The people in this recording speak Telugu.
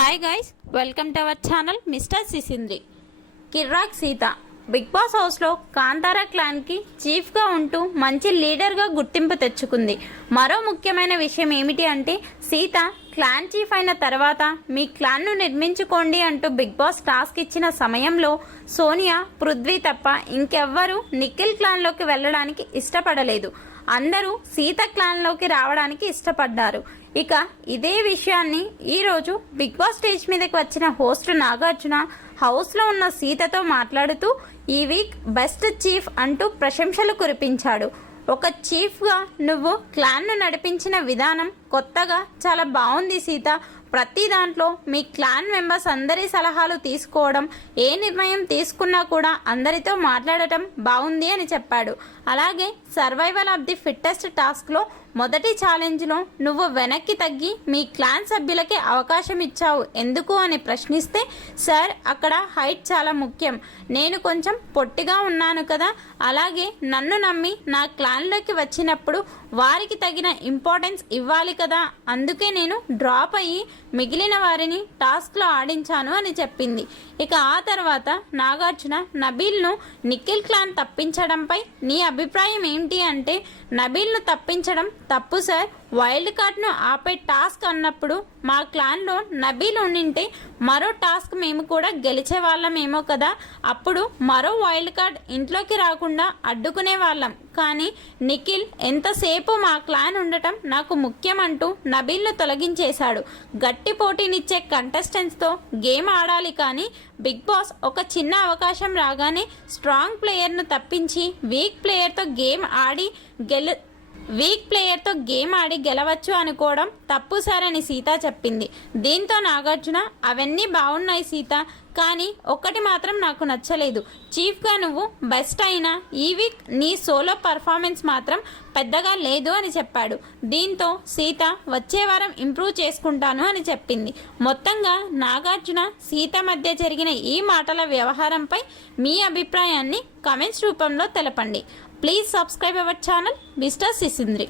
Hi guys, welcome to our channel mister Sisindri. Kirrak Seetha Bigg Boss హౌస్లో కాంతారా క్లాన్కి చీఫ్గా ఉంటూ మంచి లీడర్గా గుర్తింపు తెచ్చుకుంది. మరో ముఖ్యమైన విషయం ఏమిటి అంటే సీత క్లాన్ చీఫ్ అయిన తర్వాత మీ క్లాన్ను నిర్మించుకోండి అంటూ బిగ్ బాస్ టాస్క్ ఇచ్చిన సమయంలో సోనియా, పృథ్వీ తప్ప ఇంకెవ్వరూ నిఖిల్ క్లాన్లోకి వెళ్ళడానికి ఇష్టపడలేదు. అందరూ సీత క్లాన్లోకి రావడానికి ఇష్టపడ్డారు. ఇక ఇదే విషయాన్ని ఈరోజు బిగ్ బాస్ స్టేజ్ మీదకి వచ్చిన హోస్ట్ నాగార్జున హౌస్లో ఉన్న సీతతో మాట్లాడుతూ ఈ వీక్ బెస్ట్ చీఫ్ అంటూ ప్రశంసలు కురిపించాడు. ఒక చీఫ్గా నువ్వు క్లాన్ను నడిపించిన విధానం కొత్తగా చాలా బాగుంది సీత. ప్రతి దాంట్లో మీ క్లాన్ మెంబర్స్ అందరి సలహాలు తీసుకోవడం, ఏ నిర్ణయం తీసుకున్నా కూడా అందరితో మాట్లాడటం బాగుంది అని చెప్పాడు. అలాగే సర్వైవల్ ఆఫ్ ది ఫిట్టెస్ట్ టాస్క్లో మొదటి ఛాలెంజ్లో నువ్వు వెనక్కి తగ్గి మీ క్లాన్ సభ్యులకే అవకాశం ఇచ్చావు ఎందుకు అని ప్రశ్నిస్తే, సార్ అక్కడ హైట్ చాలా ముఖ్యం, నేను కొంచెం పొట్టిగా ఉన్నాను కదా, అలాగే నన్ను నమ్మి నా క్లాన్లోకి వచ్చినప్పుడు వారికి తగిన ఇంపార్టెన్స్ ఇవ్వాలి కదా, అందుకే నేను డ్రాప్ అయ్యి మిగిలిన వారిని టాస్క్లో ఆడించాను అని చెప్పింది. ఇక ఆ తర్వాత నాగార్జున నబీల్ను నిఖిల్ క్లాన్ తప్పించడంపై నీ అభిప్రాయం ఏంటి అంటే, నబీల్ను తప్పించడం తప్పు సార్, వైల్డ్ కార్డ్ను ఆపే టాస్క్ అన్నప్పుడు మా క్లాన్లో నబీల్ ఉండింటే మరో టాస్క్ మేము కూడా గెలిచే వాళ్ళమేమో కదా, అప్పుడు మరో వైల్డ్ కార్డ్ ఇంట్లోకి రాకుండా అడ్డుకునే వాళ్ళం, కానీ నిఖిల్ ఎంతసేపు మా క్లాన్ ఉండటం నాకు ముఖ్యం అంటూ నబీల్ను తొలగించేశాడు. గట్టి పోటీనిచ్చే కంటెస్టెంట్స్తో గేమ్ ఆడాలి, కానీ బిగ్ బాస్ ఒక చిన్న అవకాశం రాగానే స్ట్రాంగ్ ప్లేయర్ను తప్పించి వీక్ ప్లేయర్తో గేమ్ ఆడి గెలవచ్చు అనుకోవడం తప్పు సార్ అని సీత చెప్పింది. దీంతో నాగార్జున అవన్నీ బాగున్నాయి సీత, కానీ ఒక్కటి మాత్రం నాకు నచ్చలేదు, చీఫ్గా నువ్వు బెస్ట్ అయినా ఈ వీక్ నీ సోలో పర్ఫార్మెన్స్ మాత్రం పెద్దగా లేదు అని చెప్పాడు. దీంతో సీత వచ్చే వారం ఇంప్రూవ్ చేసుకుంటాను అని చెప్పింది. మొత్తంగా నాగార్జున సీత మధ్య జరిగిన ఈ మాటల వ్యవహారంపై మీ అభిప్రాయాన్ని కమెంట్స్ రూపంలో తెలపండి. Please subscribe our channel mister సిసింద్రి.